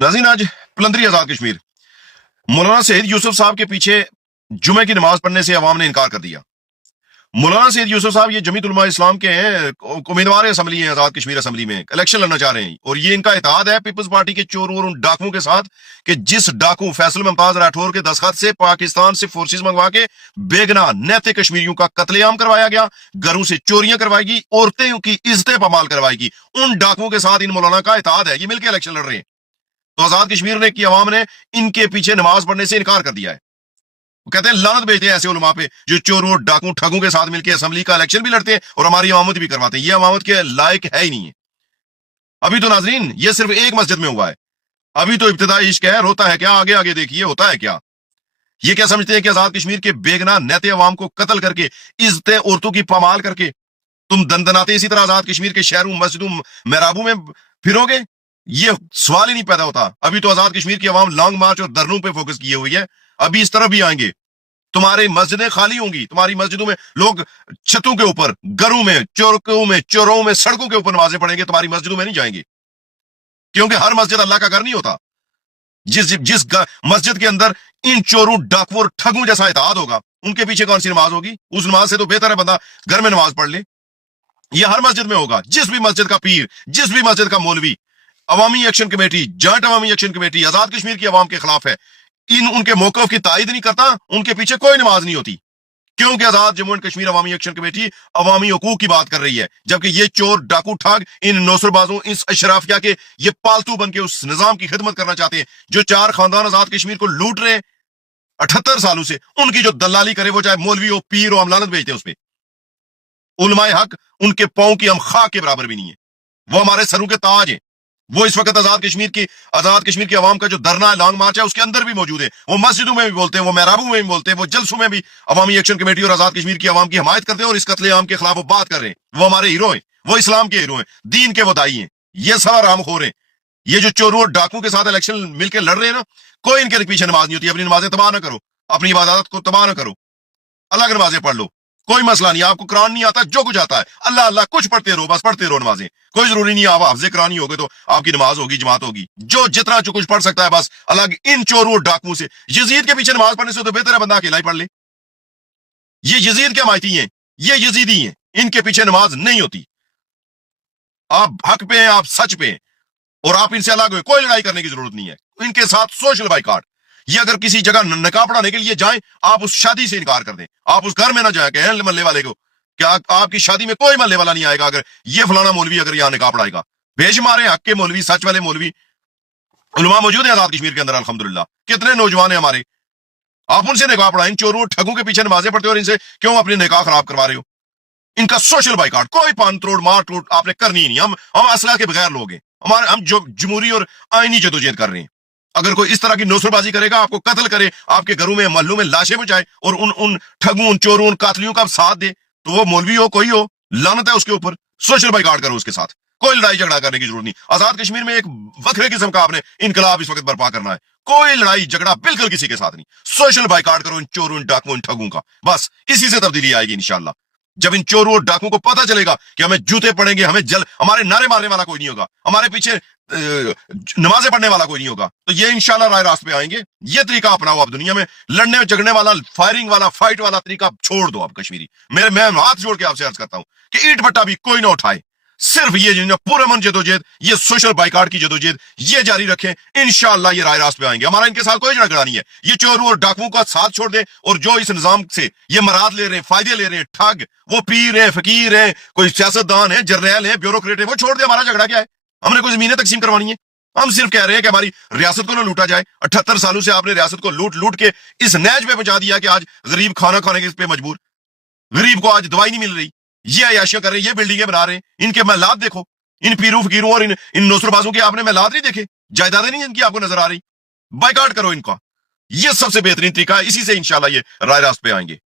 नाज़रीन, आज पलंदरी आज़ाद कश्मीर, मौलाना सईद यूसुफ साहब के पीछे जुमे की नमाज पढ़ने से अवाम ने इनकार कर दिया। मौलाना सईद यूसुफ साहब ये जमीयत उलमा इस्लाम के हैं, उम्मीदवार असम्बली हैं, आज़ाद कश्मीर असम्बली में इलेक्शन लड़ना चाह रहे हैं, और ये इनका इत्तेहाद है पीपल्स पार्टी के चोरों और उन डाकुओं के साथ कि जिस डाकू फैसल मुमताज राठौर के दस्तखत से पाकिस्तान से फोर्सेस मंगवा के बेगना नैतिक कश्मीरियों का कत्लेआम करवाया गया, घरों से चोरियां करवाएगी, औरतें की इज्जतें पमाल करवाएगी, उन डाकुओं के साथ इन मौलाना का इत्तेहाद है। ये मिलकर इलेक्शन लड़ रहे हैं। तो आजाद कश्मीर ने की अवाम ने इनके पीछे नमाज पढ़ने से इनकार कर दिया है। वो कहते हैं लानत भेजते हैं ऐसे उलमा पे जो चोरों डाकू ठगों के साथ मिलकर असेंबली का इलेक्शन भी लड़ते हैं और हमारी अमामत भी करवाते हैं। ये अमामत के लायक है ही नहीं है। अभी तो नाजरीन ये सिर्फ एक मस्जिद में हुआ है, अभी तो इब्तिदाई इश्क है, रोता है क्या, आगे आगे देखिए होता है क्या। ये क्या समझते हैं कि आजाद कश्मीर के बेगना नैते अवाम को कत्ल करके इज्जतें औरतों की पामाल करके तुम दंदनाते इसी तरह आजाद कश्मीर के शहरों मस्जिदों मेहराबों में फिरोगे? ये सवाल ही नहीं पैदा होता। अभी तो आजाद कश्मीर की आवाम लॉन्ग मार्च और धरनों पे फोकस किए हुई है, अभी इस तरफ भी आएंगे। तुम्हारी मस्जिदें खाली होंगी, तुम्हारी मस्जिदों में लोग छतों के ऊपर, घरों में, चौरों में, सड़कों के ऊपर नमाजें पढ़ेंगे, तुम्हारी मस्जिदों में नहीं जाएंगे, क्योंकि हर मस्जिद अल्लाह का घर नहीं होता। जिस मस्जिद के अंदर इन चोरों डाकुओं और ठगों जैसा इत्तेहाद होगा, उनके पीछे कौन सी नमाज होगी? उस नमाज से तो बेहतर है बंदा घर में नमाज पढ़ ले। ये हर मस्जिद में होगा। जिस भी मस्जिद का पीर, जिस भी मस्जिद का मौलवी अवामी एक्शन कमेटी, जॉइंट अवामी एक्शन कमेटी आजाद कश्मीर की आवाम के खिलाफ है, उनके मौक़िफ़ की तायद नहीं करता, उनके पीछे कोई नमाज नहीं होती, क्योंकि Azad Jammu and Kashmir Awami action committee अवामी हकूक की बात कर रही है, जबकि ये चोर डाकू ठग इन नौसरबाजों, इस अशराफिया के ये पालतू बन के उस निजाम की खिदमत करना चाहते हैं जो चार खानदान आजाद कश्मीर को लूट रहे 78 सालों से। उनकी जो दलाली करे, वो चाहे मौलवी हो, पीर हो, हम लानत भेजते हैं उस पर। उलमाए हक उनके पांव की हम खाक के बराबर भी नहीं है, वो हमारे सरों के ताज है। वो इस वक्त आजाद कश्मीर की आवाम का जो धरना है, लॉन्ग मार्च है, उसके अंदर भी मौजूद है। वो मस्जिदों में भी बोलते हैं, वो मेहराबों में भी बोलते हैं, वो जलसों में भी अवामी एक्शन कमेटी और आजाद कश्मीर की आवाम की हमायत करते हैं और इस कत्लेआम के खिलाफ वो बात कर रहे हैं। वो हमारे हीरो हैं, वो इस्लाम के हीरो हैं, दीन के वो दाई हैं। ये सब रामखोर हैं। ये जो चोरों और डाकू के साथ इलेक्शन मिलकर लड़ रहे हैं ना, कोई इनके पीछे नमाज नहीं होती। अपनी नमाजें तबाह ना करो, अपनी इबादत को तबाह ना करो, अलग नमाजें पढ़ लो, कोई मसला नहीं। आपको कुरान नहीं आता, जो कुछ आता है अल्लाह अल्लाह कुछ पढ़ते रहो, बस पढ़ते रहो नमाजें। कोई जरूरी नहीं आप हाफिज़े कुरान ही होगे तो आपकी नमाज होगी, जमात होगी। जो जितना जो कुछ पढ़ सकता है बस अलग इन चोरों और डाकुओं से। यजीद के पीछे नमाज पढ़ने से तो बेहतर है बंदा अकेला ही पढ़ ले। ये यजीद के मायती हैं, ये यजीदी हैं, इनके पीछे नमाज नहीं होती। आप हक पे हैं, आप सच पे हैं, और आप इनसे अलग हुए, कोई लड़ाई करने की जरूरत नहीं है। इनके साथ सोशल बाइकाट। ये अगर किसी जगह निकाह पढ़ाने के लिए जाएं, आप उस शादी से इनकार कर दें, आप उस घर में ना जाए कहें मल्ले वाले को क्या आपकी शादी में कोई मल्ले वाला नहीं आएगा अगर ये फलाना मौलवी अगर यहाँ निकाह पढ़ाएगा। भेज मारे हक के मौलवी, सच वाले मौलवी उलमा मौजूद है आजाद कश्मीर के अंदर अल्हम्दुलिल्लाह। कितने नौजवान है हमारे, आप उनसे निकाह पढ़ाएं। चोरों ठगों के पीछे नमाजें पढ़ते हो और इनसे क्यों अपनी निकाह खराब करवा रहे हो? इनका सोशल बाइकाट, कोई पान तोड़ मार टूट आपने करनी ही नहीं। हम असला के बगैर लोग हैं, हम जो जमहूरी और आईनी जदोजहद कर रहे हैं। अगर कोई इस तरह की नौसरबाजी करेगा, आपको कत्ल करे, आपके घरों में महलों में लाशें बचाए और उन ठगों, उन चोरों, उन कातलियों का साथ दे, तो वो मौलवी हो, कोई हो, लानत है उसके ऊपर। सोशल बाइकाट करो उसके साथ, कोई लड़ाई झगड़ा करने की जरूरत नहीं। आजाद कश्मीर में एक वखरे किस्म का आपने इनकलाब इस वक्त बर्पा करना है, कोई लड़ाई झगड़ा बिल्कुल किसी के साथ नहीं। सोशल बाइकाट करो इन चोरों, इन डाकुओं, इन ठगों का, बस इसी से तब्दीली आएगी इंशाल्लाह। जब इन चोरों और डाकुओं को पता चलेगा कि हमें जूते पड़ेंगे, हमें हमारे नारे मारने वाला कोई नहीं होगा, हमारे पीछे नमाजें पढ़ने वाला कोई नहीं होगा, तो ये इंशाल्लाह राय रास्त पे आएंगे। ये तरीका अपनाओ आप दुनिया में। लड़ने झगड़ने वाला, फायरिंग वाला, फाइट वाला तरीका छोड़ दो आप कश्मीरी। मैं हाथ जोड़ के आपसे अर्ज करता हूं कि ईंट भट्टा भी कोई ना उठाए, सिर्फ ये पुरअमन जदोजहद, ये सोशल बाइकाट की जदोजहद ये जारी रखें। इंशाल्लाह ये राय रास्त पे आएंगे। हमारा इनके साथ कोई झगड़ा नहीं है। ये चोरों और डाकुओं का साथ छोड़ दें, और जो इस निजाम से ये मराद ले रहे हैं, फायदे ले रहे हैं, ठग, वो पीर है, फकीर है, कोई सियासतदान है, जर्नैल है, ब्यूरोक्रेट है, वो छोड़ दे। हमारा झगड़ा क्या है? हमने कोई जमीनें तकसीम करवानी है? हम सिर्फ कह रहे हैं कि हमारी रियासत को ना लूटा जाए। 78 सालों से आपने रियासत को लूट लूट के इस नैज पे पहुंचा दिया कि आज गरीब खाना खाने के पे मजबूर, गरीब को आज दवाई नहीं मिल रही, ये अयाशियां कर रहे हैं, ये बिल्डिंगें बना रहे हैं। इनके महलात देखो, इन पीरों फकीरों और इन नौसरबाजों के आपने महलात नहीं देखे, जायदादें नहीं इनकी आपको नजर आ रही। बाइकाट करो इनका, ये सबसे बेहतरीन तरीका है। इसी से इंशाल्लाह ये राय रास्त पे आएंगे।